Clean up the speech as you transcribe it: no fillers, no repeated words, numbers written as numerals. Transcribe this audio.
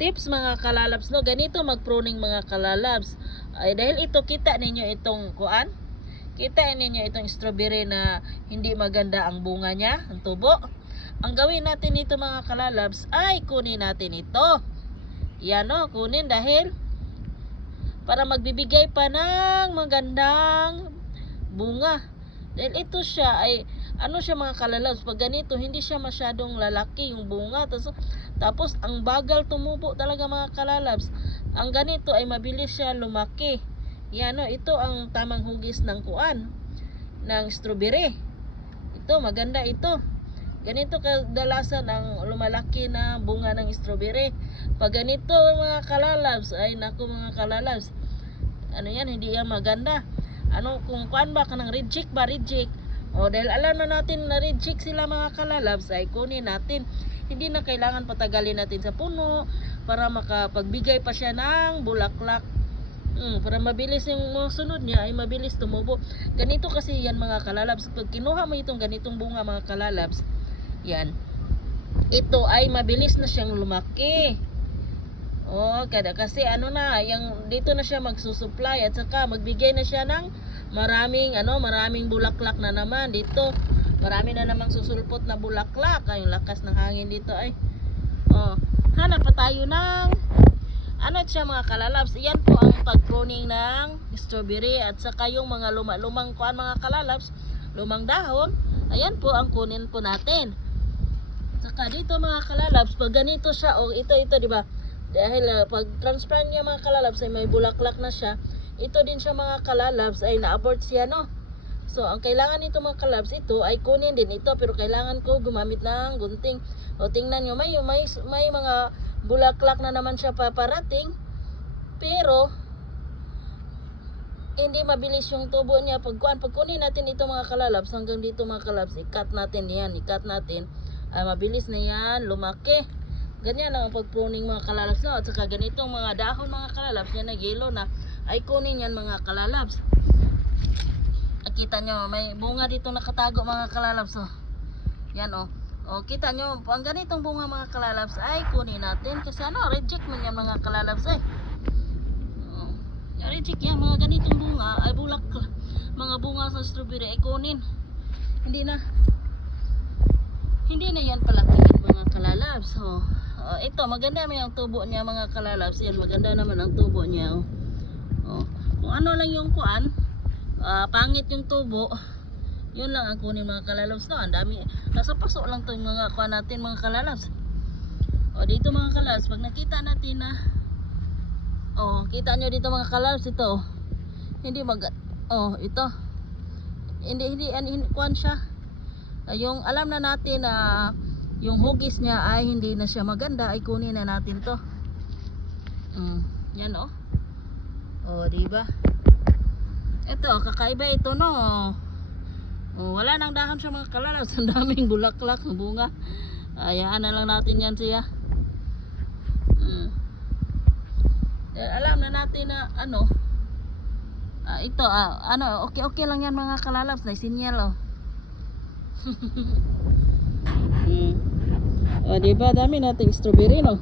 tips mga kalalabs, no, ganito mag-pruning mga kalalabs. Ay dahil ito kita ninyo itong kuan, kita ninyo itong strawberry na hindi maganda ang bunga niya, ang tubo. Ang gawin natin ito mga kalalabs ay kunin natin ito. Yan, no, kunin dahil para magbibigay pa ng magandang bunga. Dahil ito siya ay ano siya mga kalalabs, pag ganito hindi siya masyadong lalaki yung bunga, tapos ang bagal tumubo talaga mga kalalabs. Ang ganito ay mabilis siya lumaki. Yan, no, ito ang tamang hugis ng kuan ng strawberry. Ito maganda ito. Ganito kadalasan ang lumalaki na bunga ng strawberry. Pag ganito mga kalalabs, ay naku mga kalalabs, ano yan, hindi yan maganda. Ano kung kuan ba ka ng reject ba, reject. O dahil alam na natin na reject sila mga kalalabs, ay kunin natin. Hindi na kailangan patagalin natin sa puno para makapagbigay pa siya ng bulaklak. Para mabilis yung sunod niya ay mabilis tumubo. Ganito kasi yan mga kalalabs. Pag kinuha mo itong ganitong bunga mga kalalabs, yan, ito ay mabilis na siyang lumaki. Kasi ano na, yung dito na siya magsusupply at saka magbigay na siya ng maraming bulaklak na naman dito. Marami na namang susulpot na bulaklak. Ay, yung lakas ng hangin dito ay. Hanap pa tayo ng ano siya mga kalalabs. Yan po ang pag-pruning ng strawberry at saka yung mga lumang kuan mga kalalabs, lumang dahon. Ayan po ang kunin po natin. Saka dito mga kalalabs, pag ganito siya, ito di ba? Dahil pag transplant niya mga kalalabs ay may bulaklak na siya. Ito din siya mga kalalabs ay na-abort siya, no? So ang kailangan nito mga kalalabs, ito ay kunin din ito, pero kailangan ko gumamit ng gunting. Tingnan nyo, may mga bulaklak na naman siya paparating, pero hindi mabilis yung tubo niya. Pag kunin natin ito mga kalalabs, hanggang dito mga kalalabs, ikat natin yan, ay mabilis na yan lumaki. Ganyan lang ang pag-pruning mga kalalabs, no? At saka ganitong mga dahon mga kalalabs, yan na yellow na, ay kunin yan mga kalalabs. At kita nyo, may bunga dito nakatago mga kalalabs, yan, kita nyo, ang ganitong bunga mga kalalabs ay kunin natin. Kasi reject man yan mga kalalabs reject yan, mga ganitong bunga ay mga bunga sa strawberry ay kunin. Hindi na yan palakihin mga kalalabs. Ito maganda naman yung tubo niya mga kalalabs. Yan, maganda naman ang tubo niya. Kung ano lang yung kuan, pangit yung tubo, yun lang ang kunin mga kalalabs, no? Ang dami, nasa paso lang to yung mga kuan natin mga kalalabs. Dito mga kalalabs, pag nakita natin na kita nyo dito mga kalalabs, ito hindi ito hindi kuan siya. Yung alam na natin na yung hugis niya ay hindi na siya maganda, ay kunin na natin to. Yan diba? Ito kakaiba ito, no? Wala nang dahon siya mga kalalabs. Ang daming bulaklak ng bunga. Hayaan na lang natin yan siya. Alam na natin na ito okay lang yan mga kalalabs, na sinyal diba dami nating strawberry, no?